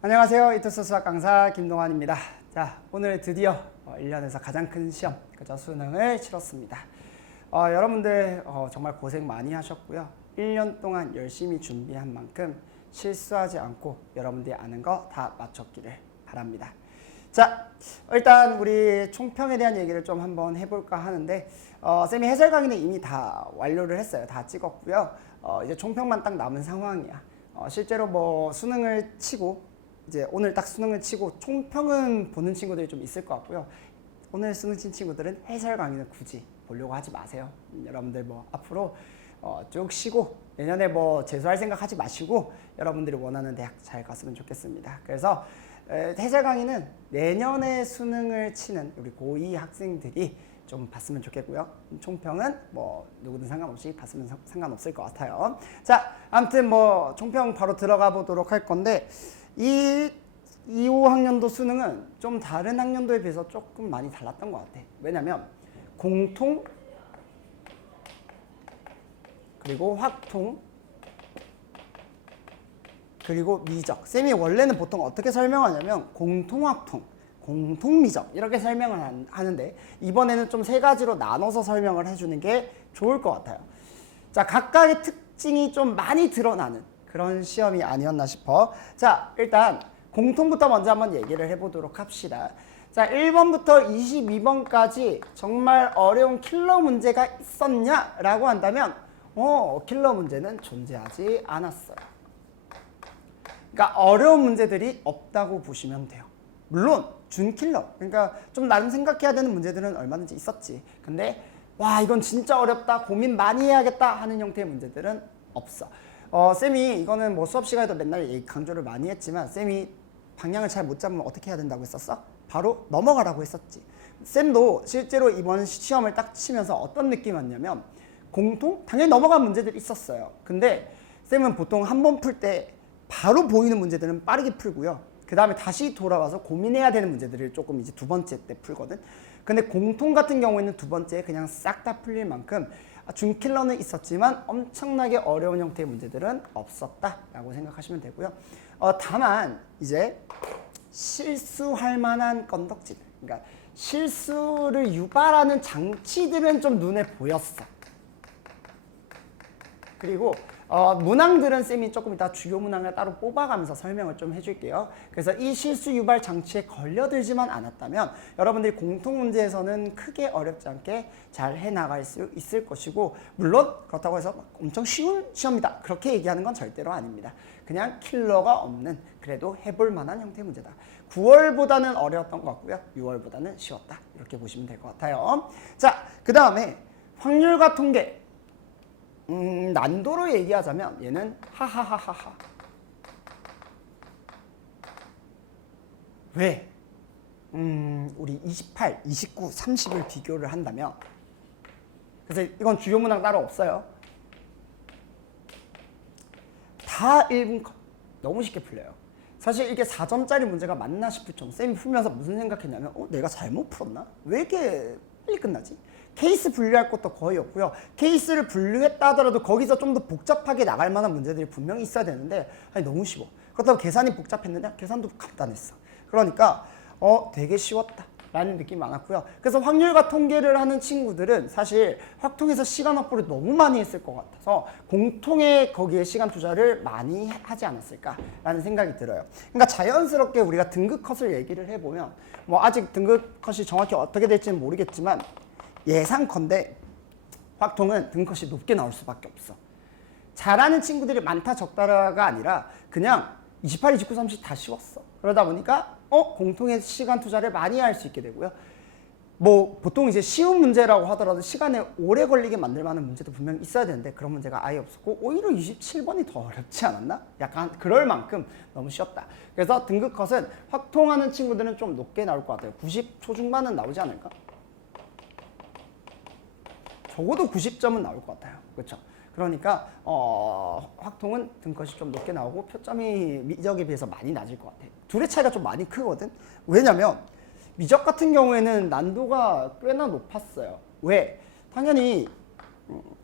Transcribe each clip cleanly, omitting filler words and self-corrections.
안녕하세요. 이투스 수학 강사 김동환입니다. 자, 오늘 드디어 1년에서 가장 큰 시험, 그죠? 수능을 치렀습니다. 여러분들 정말 고생 많이 하셨고요. 1년 동안 열심히 준비한 만큼 실수하지 않고 여러분들이 아는 거 다 맞췄기를 바랍니다. 자, 일단 우리 총평에 대한 얘기를 좀 한번 해볼까 하는데 쌤이 해설 강의는 이미 다 완료를 했어요. 다 찍었고요. 이제 총평만 딱 남은 상황이야. 실제로 뭐 수능을 치고 이제 오늘 딱 수능을 치고 총평은 보는 친구들이 좀 있을 것 같고요. 오늘 수능 친 친구들은 해설 강의는 굳이 보려고 하지 마세요. 여러분들 뭐 앞으로 쭉 쉬고 내년에 뭐 재수할 생각 하지 마시고 여러분들이 원하는 대학 잘 갔으면 좋겠습니다. 그래서 해설 강의는 내년에 수능을 치는 우리 고2 학생들이 좀 봤으면 좋겠고요. 총평은 뭐 누구든 상관없이 봤으면 상관없을 것 같아요. 자, 아무튼 뭐 총평 바로 들어가 보도록 할 건데 이 2~5학년도 수능은 좀 다른 학년도에 비해서 조금 많이 달랐던 것 같아. 왜냐면 공통 그리고 확통 그리고 미적. 쌤이 원래는 보통 어떻게 설명하냐면 공통확통, 공통미적 이렇게 설명을 하는데 이번에는 좀 세 가지로 나눠서 설명을 해주는 게 좋을 것 같아요. 자, 각각의 특징이 좀 많이 드러나는 그런 시험이 아니었나 싶어. 자, 일단 공통부터 먼저 한번 얘기를 해보도록 합시다. 자, 1번부터 22번까지 정말 어려운 킬러 문제가 있었냐라고 한다면 킬러 문제는 존재하지 않았어요. 그러니까 어려운 문제들이 없다고 보시면 돼요. 물론 준킬러, 그러니까 좀 나름 생각해야 되는 문제들은 얼마든지 있었지. 근데 와, 이건 진짜 어렵다, 고민 많이 해야겠다 하는 형태의 문제들은 없어. 쌤이 이거는 뭐 수업 시간에도 맨날 강조를 많이 했지만 쌤이 방향을 잘 못 잡으면 어떻게 해야 된다고 했었어? 바로 넘어가라고 했었지. 쌤도 실제로 이번 시험을 딱 치면서 어떤 느낌이 왔냐면 공통? 당연히 넘어간 문제들이 있었어요. 근데 쌤은 보통 한 번 풀 때 바로 보이는 문제들은 빠르게 풀고요. 그 다음에 다시 돌아와서 고민해야 되는 문제들을 조금 이제 두 번째 때 풀거든. 근데 공통 같은 경우에는 두 번째 그냥 싹 다 풀릴 만큼 준킬러는 있었지만 엄청나게 어려운 형태의 문제들은 없었다라고 생각하시면 되고요. 다만 이제 실수할 만한 건덕지들, 그러니까 실수를 유발하는 장치들은 좀 눈에 보였어. 그리고 문항들은 쌤이 조금 이따 주요 문항을 따로 뽑아가면서 설명을 좀 해줄게요. 그래서 이 실수 유발 장치에 걸려들지만 않았다면 여러분들이 공통 문제에서는 크게 어렵지 않게 잘 해나갈 수 있을 것이고, 물론 그렇다고 해서 엄청 쉬운 시험이다 그렇게 얘기하는 건 절대로 아닙니다. 그냥 킬러가 없는, 그래도 해볼 만한 형태의 문제다. 9월보다는 어려웠던 것 같고요. 6월보다는 쉬웠다 이렇게 보시면 될 것 같아요. 자, 그 다음에 확률과 통계. 난도로 얘기하자면 얘는 하하하하하. 왜? 우리 28, 29, 30을 비교를 한다면, 그래서 이건 주요 문항 따로 없어요. 다 1분 컷. 너무 쉽게 풀려요. 사실 이게 4점짜리 문제가 맞나 싶을 정도. 쌤이 풀면서 무슨 생각했냐면 내가 잘못 풀었나? 왜 이렇게 빨리 끝나지? 케이스 분류할 것도 거의 없고요. 케이스를 분류했다 하더라도 거기서 좀 더 복잡하게 나갈 만한 문제들이 분명히 있어야 되는데 너무 쉬워. 그렇다고 계산이 복잡했느냐? 계산도 간단했어. 그러니까 되게 쉬웠다 라는 느낌이 많았고요. 그래서 확률과 통계를 하는 친구들은 사실 확통에서 시간 확보를 너무 많이 했을 것 같아서 공통에 거기에 시간 투자를 많이 하지 않았을까라는 생각이 들어요. 그러니까 자연스럽게 우리가 등급 컷을 얘기를 해보면 뭐 아직 등급 컷이 정확히 어떻게 될지는 모르겠지만 예상컨대 확통은 등급컷이 높게 나올 수밖에 없어. 잘하는 친구들이 많다 적다가 아니라 그냥 28, 29, 30 다 쉬웠어. 그러다 보니까 공통의 시간 투자를 많이 할 수 있게 되고요. 뭐 보통 이제 쉬운 문제라고 하더라도 시간에 오래 걸리게 만들 만한 문제도 분명히 있어야 되는데 그런 문제가 아예 없었고 오히려 27번이 더 어렵지 않았나? 약간 그럴 만큼 너무 쉬웠다. 그래서 등급컷은 확통하는 친구들은 좀 높게 나올 것 같아요. 90 초중반은 나오지 않을까? 적어도 90점은 나올 것 같아요. 그렇죠? 그러니까 확통은 등컷이 좀 높게 나오고 표점이 미적에 비해서 많이 낮을 것 같아요. 둘의 차이가 좀 많이 크거든. 왜냐면 미적 같은 경우에는 난도가 꽤나 높았어요. 왜? 당연히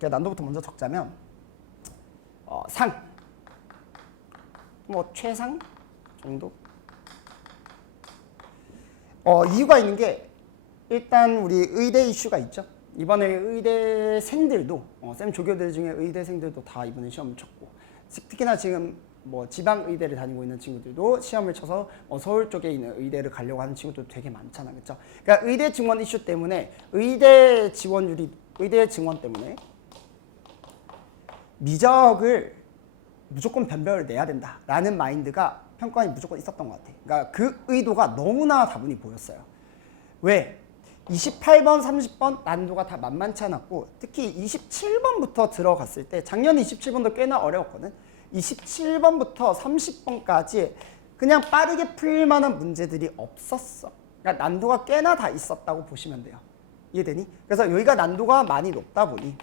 난도부터 먼저 적자면 상, 뭐 최상 정도 이유가 있는 게 일단 우리 의대 이슈가 있죠. 이번에 의대생들도 쌤 조교들 중에 의대생들도 다 이번에 시험을 쳤고, 특히나 지금 뭐 지방 의대를 다니고 있는 친구들도 시험을 쳐서 서울 쪽에 있는 의대를 가려고 하는 친구들도 되게 많잖아, 그렇죠? 그러니까 의대 증원 이슈 때문에 의대 증원 때문에 미적을 무조건 변별을 내야 된다라는 마인드가 평가에 무조건 있었던 것 같아. 그러니까 그 의도가 너무나 다분히 보였어요. 왜? 28번, 30번 난이도가 다 만만치 않았고, 특히 27번부터 들어갔을 때, 작년 27번도 꽤나 어려웠거든. 27번부터 30번까지 그냥 빠르게 풀 만한 문제들이 없었어. 그러니까 난도가 꽤나 다 있었다고 보시면 돼요. 이해되니? 그래서 여기가 난도가 많이 높다 보니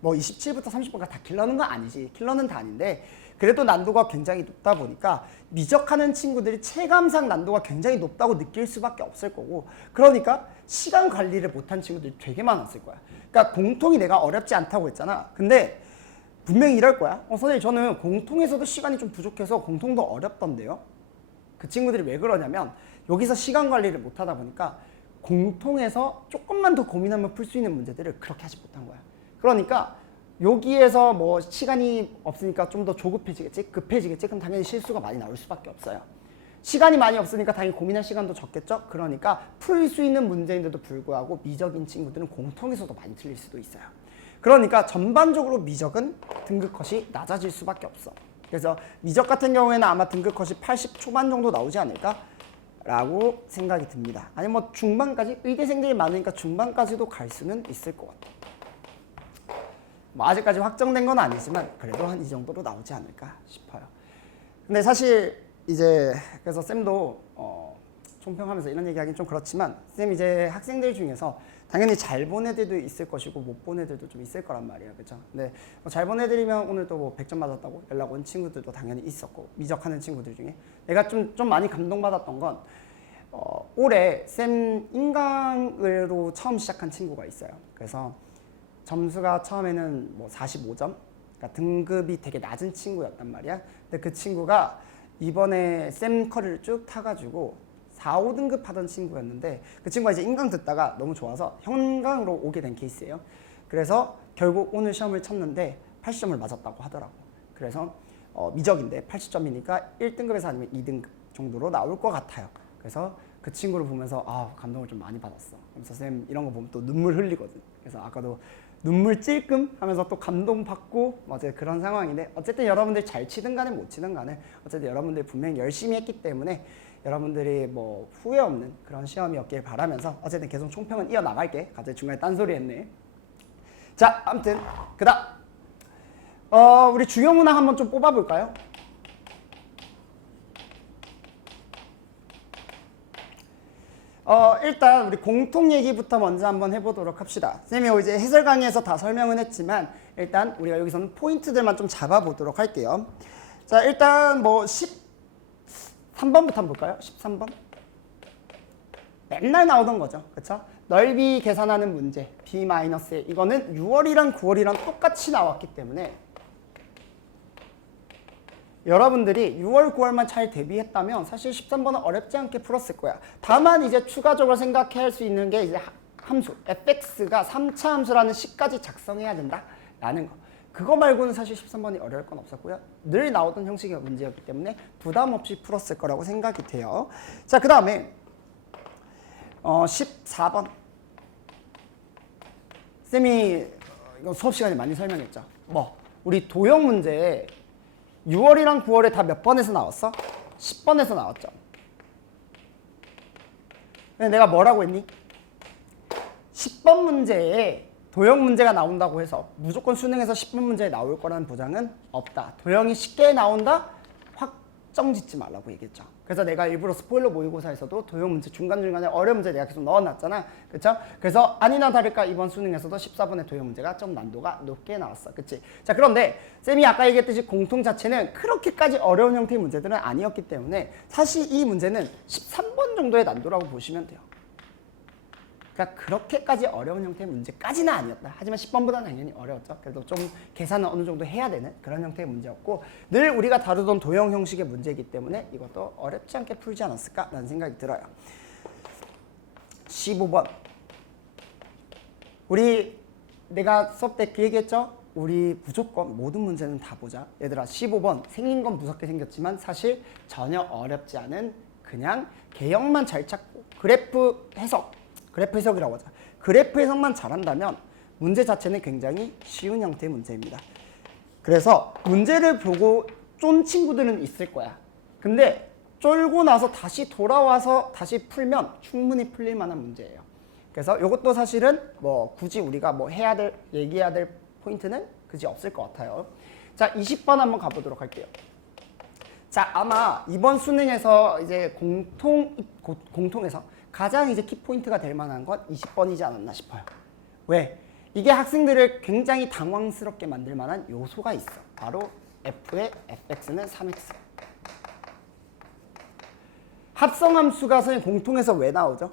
뭐 27부터 30번까지 다 킬러는 건 아니지. 킬러는 다 아닌데 그래도 난도가 굉장히 높다 보니까 미적하는 친구들이 체감상 난도가 굉장히 높다고 느낄 수밖에 없을 거고, 그러니까 시간 관리를 못한 친구들이 되게 많았을 거야. 그러니까 공통이 내가 어렵지 않다고 했잖아. 근데 분명히 이럴 거야. 선생님 저는 공통에서도 시간이 좀 부족해서 공통도 어렵던데요. 그 친구들이 왜 그러냐면 여기서 시간 관리를 못하다 보니까 공통에서 조금만 더 고민하면 풀 수 있는 문제들을 그렇게 하지 못한 거야. 그러니까 여기에서 뭐 시간이 없으니까 좀 더 조급해지겠지? 급해지겠지? 그럼 당연히 실수가 많이 나올 수밖에 없어요. 시간이 많이 없으니까 당연히 고민할 시간도 적겠죠? 그러니까 풀 수 있는 문제인데도 불구하고 미적인 친구들은 공통에서도 많이 틀릴 수도 있어요. 그러니까 전반적으로 미적은 등급 컷이 낮아질 수밖에 없어. 그래서 미적 같은 경우에는 아마 등급 컷이 80 초반 정도 나오지 않을까? 라고 생각이 듭니다. 아니 뭐 중반까지? 의대생들이 많으니까 중반까지도 갈 수는 있을 것 같아요. 뭐 아직까지 확정된 건 아니지만 그래도 한 이 정도로 나오지 않을까 싶어요. 근데 사실 이제 그래서 쌤도 총평하면서 이런 얘기하기는 좀 그렇지만 쌤 이제 학생들 중에서 당연히 잘 본 애들도 있을 것이고 못 본 애들도 좀 있을 거란 말이에요, 그렇죠? 근데 잘 본 애들이면 오늘 또 뭐 100점 맞았다고 연락 온 친구들도 당연히 있었고, 미적하는 친구들 중에 내가 좀 많이 감동받았던 건 올해 쌤 인강으로 처음 시작한 친구가 있어요. 그래서 점수가 처음에는 뭐 45점, 그러니까 등급이 되게 낮은 친구였단 말이야. 근데 그 친구가 이번에 쌤 커리를 쭉 타가지고 4, 5등급 하던 친구였는데 그 친구가 이제 인강 듣다가 너무 좋아서 현강으로 오게 된 케이스예요. 그래서 결국 오늘 시험을 쳤는데 80점을 맞았다고 하더라고. 그래서 미적인데 80점이니까 1등급에서 아니면 2등급 정도로 나올 것 같아요. 그래서 그 친구를 보면서 감동을 좀 많이 받았어. 그래서 쌤 이런 거 보면 또 눈물 흘리거든. 그래서 아까도 눈물 찔끔 하면서 또 감동받고 맞아요, 그런 상황인데 어쨌든 여러분들 잘 치든 간에 못 치든 간에 어쨌든 여러분들 분명히 열심히 했기 때문에 여러분들이 뭐 후회 없는 그런 시험이었길 바라면서 어쨌든 계속 총평은 이어나갈게. 갑자기 중간에 딴소리 했네. 자, 아무튼 그다음 우리 중요 문항 한번 좀 뽑아볼까요? 일단 우리 공통 얘기부터 먼저 한번 해보도록 합시다. 쌤이 이제 해설 강의에서 다 설명은 했지만 일단 우리가 여기서는 포인트들만 좀 잡아보도록 할게요. 자, 일단 뭐 13번부터 한번 볼까요? 13번. 맨날 나오던 거죠. 그쵸? 넓이 계산하는 문제 B-에 이거는 6월이랑 9월이랑 똑같이 나왔기 때문에 여러분들이 6월, 9월만 잘 대비했다면 사실 13번은 어렵지 않게 풀었을 거야. 다만 이제 추가적으로 생각해야 할 수 있는 게 이제 함수, fx가 3차 함수라는 식까지 작성해야 된다라는 거. 그거 말고는 사실 13번이 어려울 건 없었고요. 늘 나오던 형식의 문제였기 때문에 부담 없이 풀었을 거라고 생각이 돼요. 자, 그 다음에 14번. 쌤이 이거 수업 시간에 많이 설명했죠. 우리 도형 문제에 6월이랑 9월에 다 몇 번에서 나왔어? 10번에서 나왔죠. 근데 내가 뭐라고 했니? 10번 문제에 도형 문제가 나온다고 해서 무조건 수능에서 10번 문제에 나올 거라는 보장은 없다. 도형이 쉽게 나온다? 확정 짓지 말라고 얘기했죠. 그래서 내가 일부러 스포일러 모의고사에서도 도형 문제 중간중간에 어려운 문제 내가 계속 넣어놨잖아. 그쵸? 그래서 아니나 다를까 이번 수능에서도 14번의 도형 문제가 좀 난도가 높게 나왔어. 그치? 자, 그런데 쌤이 아까 얘기했듯이 공통 자체는 그렇게까지 어려운 형태의 문제들은 아니었기 때문에 사실 이 문제는 13번 정도의 난도라고 보시면 돼요. 그러니까 그렇게까지 어려운 형태의 문제까지는 아니었다. 하지만 10번보다는 당연히 어려웠죠. 그래도 좀 계산은 어느 정도 해야 되는 그런 형태의 문제였고 늘 우리가 다루던 도형 형식의 문제이기 때문에 이것도 어렵지 않게 풀지 않았을까라는 생각이 들어요. 15번. 우리 내가 수업 때 그 얘기했죠? 우리 무조건 모든 문제는 다 보자. 얘들아 15번 생긴 건 무섭게 생겼지만 사실 전혀 어렵지 않은 그냥 개형만 잘 찾고 그래프 해석이라고 하자. 그래프 해석만 잘한다면 문제 자체는 굉장히 쉬운 형태의 문제입니다. 그래서 문제를 보고 쫀 친구들은 있을 거야. 근데 쫄고 나서 다시 돌아와서 다시 풀면 충분히 풀릴 만한 문제예요. 그래서 이것도 사실은 뭐 굳이 우리가 뭐 얘기해야 될 포인트는 그지 없을 것 같아요. 자, 20번 한번 가보도록 할게요. 자, 아마 이번 수능에서 이제 공통에서 가장 이제 키포인트가 될 만한 건 20번이지 않았나 싶어요. 왜? 이게 학생들을 굉장히 당황스럽게 만들 만한 요소가 있어. 바로 f의 fx는 3x. 합성함수가 선생님 공통에서 왜 나오죠?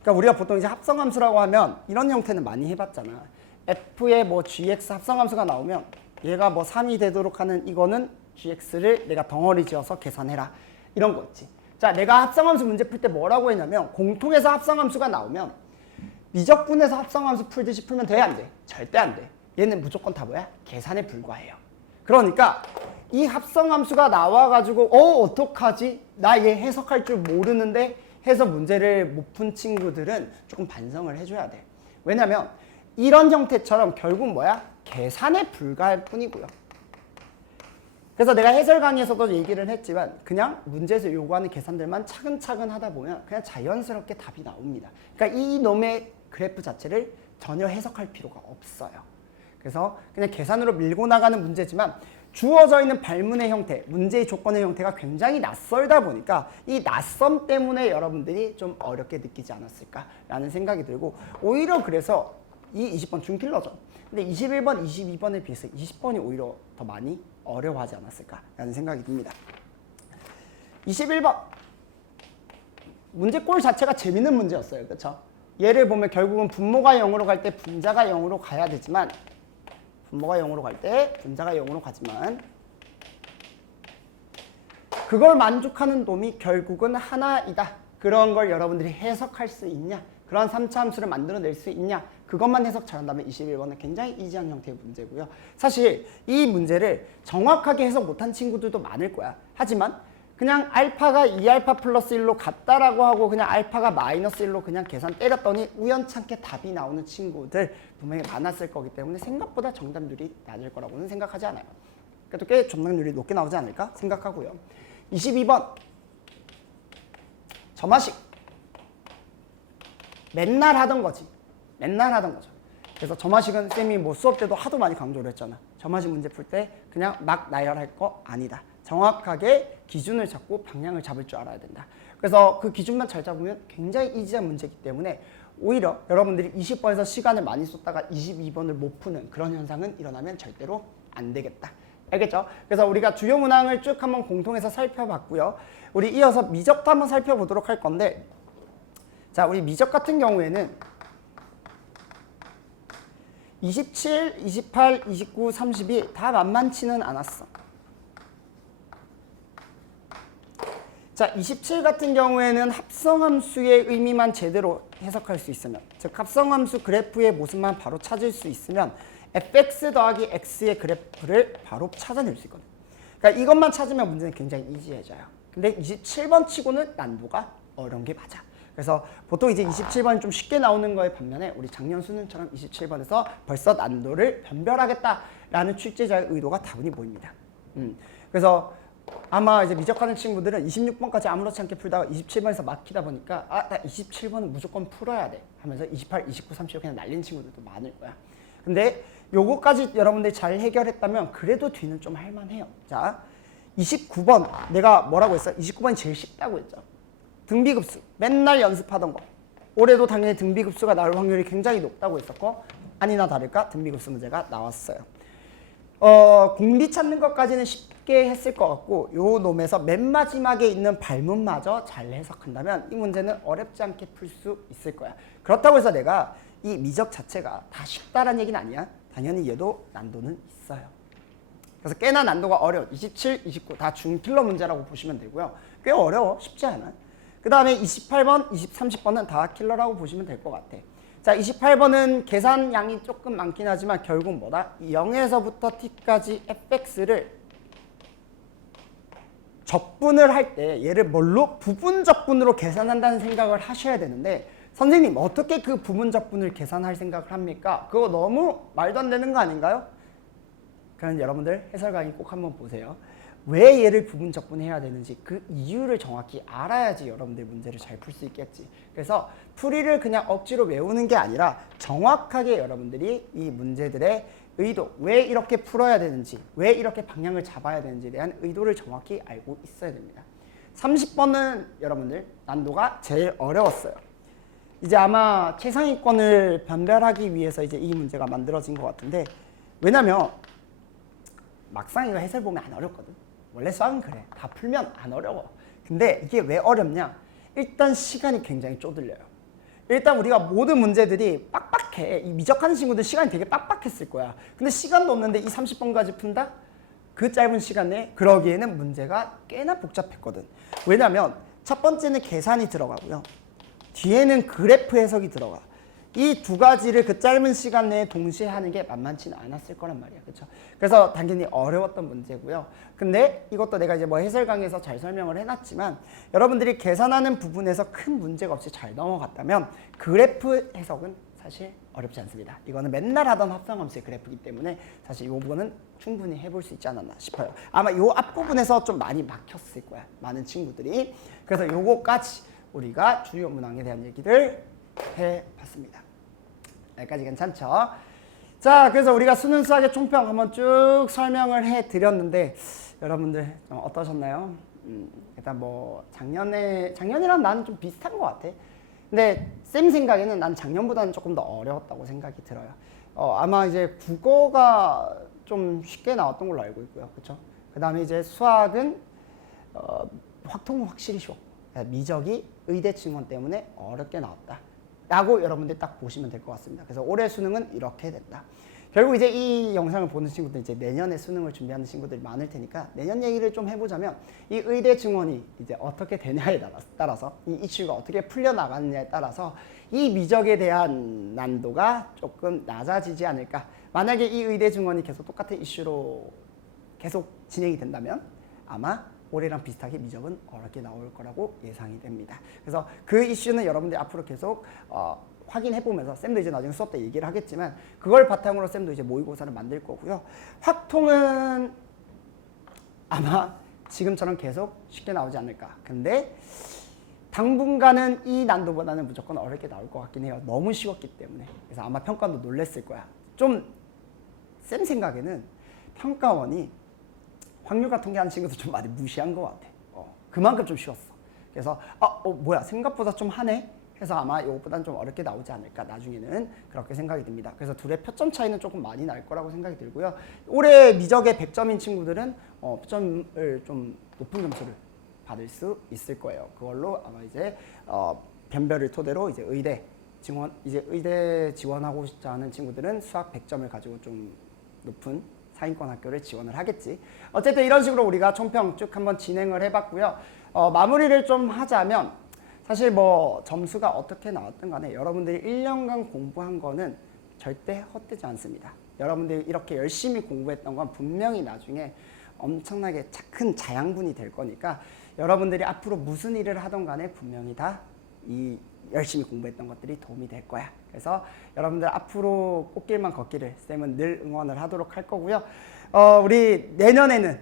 그러니까 우리가 보통 이제 합성함수라고 하면 이런 형태는 많이 해봤잖아. f의 뭐 gx 합성함수가 나오면 얘가 뭐 3이 되도록 하는 이거는 gx를 내가 덩어리 지어서 계산해라. 이런 거 있지. 자, 내가 합성함수 문제 풀 때 뭐라고 했냐면 공통에서 합성함수가 나오면 미적분에서 합성함수 풀듯이 풀면 돼, 안 돼? 절대 안 돼. 얘는 무조건 다 뭐야? 계산에 불과해요. 그러니까 이 합성함수가 나와가지고 어떡하지? 나 얘 해석할 줄 모르는데 해서 문제를 못 푼 친구들은 조금 반성을 해줘야 돼. 왜냐면 이런 형태처럼 결국 뭐야? 계산에 불과할 뿐이고요. 그래서 내가 해설 강의에서도 얘기를 했지만 그냥 문제에서 요구하는 계산들만 차근차근 하다 보면 그냥 자연스럽게 답이 나옵니다. 그러니까 이 놈의 그래프 자체를 전혀 해석할 필요가 없어요. 그래서 그냥 계산으로 밀고 나가는 문제지만 주어져 있는 발문의 형태, 문제의 조건의 형태가 굉장히 낯설다 보니까 이 낯섦 때문에 여러분들이 좀 어렵게 느끼지 않았을까라는 생각이 들고 오히려 그래서 이 20번 준킬러죠. 근데 21번, 22번에 비해서 20번이 오히려 더 많이 어려워하지 않았을까라는 생각이 듭니다. 21번. 문제 꼴 자체가 재밌는 문제였어요. 그렇죠? 얘를 보면 결국은 분모가 0으로 갈 때 분자가 0으로 가야 되지만 분모가 0으로 갈 때 분자가 0으로 가지만 그걸 만족하는 놈이 결국은 하나이다. 그런 걸 여러분들이 해석할 수 있냐? 그런 3차 함수를 만들어낼 수 있냐? 그것만 해석 잘한다면 21번은 굉장히 이지한 형태의 문제고요. 사실 이 문제를 정확하게 해석 못한 친구들도 많을 거야. 하지만 그냥 알파가 2알파 플러스 1로 같다라고 하고 그냥 알파가 마이너스 1로 그냥 계산 때렸더니 우연찮게 답이 나오는 친구들 분명히 많았을 거기 때문에 생각보다 정답률이 낮을 거라고는 생각하지 않아요. 그래도 꽤 정답률이 높게 나오지 않을까 생각하고요. 22번. 점화식. 맨날 하던 거지. 맨날 하던 거죠. 그래서 점화식은 쌤이 뭐 수업 때도 하도 많이 강조를 했잖아. 점화식 문제 풀 때 그냥 막 나열할 거 아니다. 정확하게 기준을 잡고 방향을 잡을 줄 알아야 된다. 그래서 그 기준만 잘 잡으면 굉장히 이지한 문제이기 때문에 오히려 여러분들이 20번에서 시간을 많이 쏟다가 22번을 못 푸는 그런 현상은 일어나면 절대로 안 되겠다. 알겠죠? 그래서 우리가 주요 문항을 쭉 한번 공통해서 살펴봤고요. 우리 이어서 미적도 한번 살펴보도록 할 건데 자, 우리 미적 같은 경우에는 27, 28, 29, 30이 다 만만치는 않았어. 자, 27 같은 경우에는 합성함수의 의미만 제대로 해석할 수 있으면, 즉 합성함수 그래프의 모습만 바로 찾을 수 있으면 fx 더하기 x의 그래프를 바로 찾아낼 수 있거든. 그러니까 이것만 찾으면 문제는 굉장히 이지해져요. 근데 27번 치고는 난도가 어려운 게 맞아. 그래서 보통 이제 27번이 좀 쉽게 나오는 거에 반면에 우리 작년 수능처럼 27번에서 벌써 난도를 변별하겠다라는 출제자의 의도가 다분히 보입니다. 그래서 아마 이제 미적하는 친구들은 26번까지 아무렇지 않게 풀다가 27번에서 막히다 보니까 나 27번은 무조건 풀어야 돼 하면서 28, 29, 30 그냥 날린 친구들도 많을 거야. 근데 요거까지 여러분들이 잘 해결했다면 그래도 뒤는 좀 할만해요. 자, 29번 내가 뭐라고 했어? 29번이 제일 쉽다고 했죠. 등비급수 맨날 연습하던 거. 올해도 당연히 등비급수가 나올 확률이 굉장히 높다고 했었고 아니나 다를까 등비급수 문제가 나왔어요. 공비 찾는 것까지는 쉽게 했을 것 같고 요 놈에서 맨 마지막에 있는 발문마저 잘 해석한다면 이 문제는 어렵지 않게 풀 수 있을 거야. 그렇다고 해서 내가 이 미적 자체가 다 쉽다라는 얘기는 아니야. 당연히 얘도 난도는 있어요. 그래서 꽤나 난도가 어려워. 27, 29 다 중킬러 문제라고 보시면 되고요. 꽤 어려워. 쉽지 않아. 그 다음에 28번, 30번은 다 킬러라고 보시면 될 것 같아. 자, 28번은 계산량이 조금 많긴 하지만 결국 뭐다? 0에서부터 t까지 fx를 적분을 할 때 얘를 뭘로? 부분 적분으로 계산한다는 생각을 하셔야 되는데 선생님 어떻게 그 부분 적분을 계산할 생각을 합니까? 그거 너무 말도 안 되는 거 아닌가요? 그럼 여러분들 해설 강의 꼭 한번 보세요. 왜 얘를 부분 적분해야 되는지 그 이유를 정확히 알아야지 여러분들 문제를 잘 풀 수 있겠지. 그래서 풀이를 그냥 억지로 외우는 게 아니라 정확하게 여러분들이 이 문제들의 의도, 왜 이렇게 풀어야 되는지, 왜 이렇게 방향을 잡아야 되는지에 대한 의도를 정확히 알고 있어야 됩니다. 30번은 여러분들 난도가 제일 어려웠어요. 이제 아마 최상위권을 변별하기 위해서 이제 이 문제가 만들어진 것 같은데 왜냐면 막상 이거 해설 보면 안 어렵거든. 원래 수학은 그래. 다 풀면 안 어려워. 근데 이게 왜 어렵냐? 일단 시간이 굉장히 쪼들려요. 일단 우리가 모든 문제들이 빡빡해. 이 미적하는 친구들 시간이 되게 빡빡했을 거야. 근데 시간도 없는데 이 30번까지 푼다? 그 짧은 시간 내에 그러기에는 문제가 꽤나 복잡했거든. 왜냐면 첫 번째는 계산이 들어가고요. 뒤에는 그래프 해석이 들어가. 이 두 가지를 그 짧은 시간 내에 동시에 하는 게 만만치는 않았을 거란 말이야. 그렇죠? 그래서 당연히 어려웠던 문제고요. 근데 이것도 내가 이제 뭐 해설 강의에서 잘 설명을 해놨지만 여러분들이 계산하는 부분에서 큰 문제가 없이 잘 넘어갔다면 그래프 해석은 사실 어렵지 않습니다. 이거는 맨날 하던 합성함수의 그래프이기 때문에 사실 이 부분은 충분히 해볼 수 있지 않았나 싶어요. 아마 이 앞부분에서 좀 많이 막혔을 거야. 많은 친구들이. 그래서 요거까지 우리가 주요 문항에 대한 얘기를 해봤습니다. 여기까지 괜찮죠? 자, 그래서 우리가 수능 수학의 총평 한번 쭉 설명을 해드렸는데 여러분들 좀 어떠셨나요? 일단 뭐 작년이랑 나는 좀 비슷한 것 같아. 근데 쌤 생각에는 난 작년보다는 조금 더 어려웠다고 생각이 들어요. 아마 이제 국어가 좀 쉽게 나왔던 걸로 알고 있고요. 그렇죠? 그 다음에 이제 수학은 확통은 확실히 쉬워. 미적이 의대 증원 때문에 어렵게 나왔다 라고 여러분들 딱 보시면 될 것 같습니다. 그래서 올해 수능은 이렇게 됐다. 결국 이제 이 영상을 보는 친구들 이제 내년에 수능을 준비하는 친구들이 많을 테니까 내년 얘기를 좀 해보자면 이 의대 증원이 이제 어떻게 되냐에 따라서 이 이슈가 어떻게 풀려나가느냐에 따라서 이 미적에 대한 난도가 조금 낮아지지 않을까. 만약에 이 의대 증원이 계속 똑같은 이슈로 계속 진행이 된다면 아마 올해랑 비슷하게 미적은 어렵게 나올 거라고 예상이 됩니다. 그래서 그 이슈는 여러분들 앞으로 계속 확인해보면서 쌤도 이제 나중에 수업 때 얘기를 하겠지만 그걸 바탕으로 쌤도 이제 모의고사를 만들 거고요. 확통은 아마 지금처럼 계속 쉽게 나오지 않을까. 근데 당분간은 이 난도보다는 무조건 어렵게 나올 것 같긴 해요. 너무 쉬웠기 때문에. 그래서 아마 평가원도 놀랬을 거야. 좀 쌤 생각에는 평가원이 확률과 통계하는 친구도 좀 많이 무시한 것 같아. 그만큼 좀 쉬웠어. 그래서 뭐야 생각보다 좀 하네 해서 아마 이것보다는 좀 어렵게 나오지 않을까 나중에는 그렇게 생각이 듭니다. 그래서 둘의 표점 차이는 조금 많이 날 거라고 생각이 들고요. 올해 미적에 100점인 친구들은 표점을 좀 높은 점수를 받을 수 있을 거예요. 그걸로 아마 이제 변별을 토대로 이제 의대 지원하고자 하는 친구들은 수학 100점을 가지고 좀 높은 상위권 학교를 지원을 하겠지. 어쨌든 이런 식으로 우리가 총평 쭉 한번 진행을 해봤고요. 마무리를 좀 하자면 사실 뭐 점수가 어떻게 나왔든 간에 여러분들이 1년간 공부한 거는 절대 헛되지 않습니다. 여러분들이 이렇게 열심히 공부했던 건 분명히 나중에 엄청나게 큰 자양분이 될 거니까 여러분들이 앞으로 무슨 일을 하던 간에 분명히 다 이 열심히 공부했던 것들이 도움이 될 거야. 그래서 여러분들 앞으로 꽃길만 걷기를 쌤은 늘 응원을 하도록 할 거고요. 우리 내년에는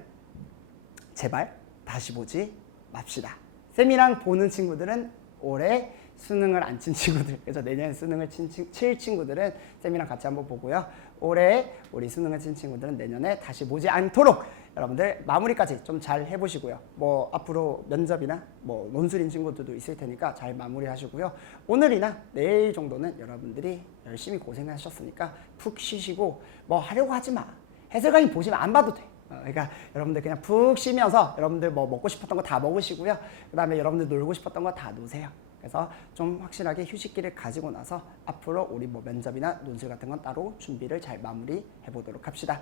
제발 다시 보지 맙시다. 쌤이랑 보는 친구들은 올해 수능을 안 친 친구들, 그래서 내년에 수능을 칠 친구들은 쌤이랑 같이 한번 보고요. 올해 우리 수능을 친 친구들은 내년에 다시 보지 않도록 여러분들 마무리까지 좀 잘 해보시고요. 뭐 앞으로 면접이나 뭐 논술인 친구들도 있을 테니까 잘 마무리하시고요. 오늘이나 내일 정도는 여러분들이 열심히 고생하셨으니까 푹 쉬시고 뭐 하려고 하지 마. 해설 강의 보시면 안 봐도 돼. 그러니까 여러분들 그냥 푹 쉬면서 여러분들 뭐 먹고 싶었던 거 다 먹으시고요. 그 다음에 여러분들 놀고 싶었던 거 다 노세요. 그래서 좀 확실하게 휴식기를 가지고 나서 앞으로 우리 뭐 면접이나 논술 같은 건 따로 준비를 잘 마무리해 보도록 합시다.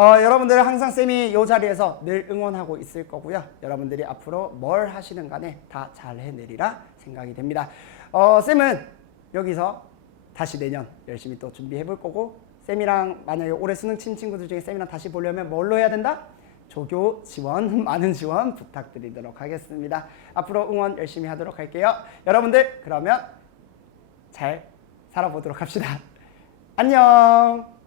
여러분들은 항상 쌤이 이 자리에서 늘 응원하고 있을 거고요. 여러분들이 앞으로 뭘 하시는 간에 다 잘 해내리라 생각이 됩니다. 쌤은 여기서 다시 내년 열심히 또 준비해 볼 거고, 쌤이랑 만약에 올해 수능 친 친구들 중에 쌤이랑 다시 보려면 뭘로 해야 된다? 조교 지원, 많은 지원 부탁드리도록 하겠습니다. 앞으로 응원 열심히 하도록 할게요. 여러분들 그러면 잘 살아보도록 합시다. 안녕.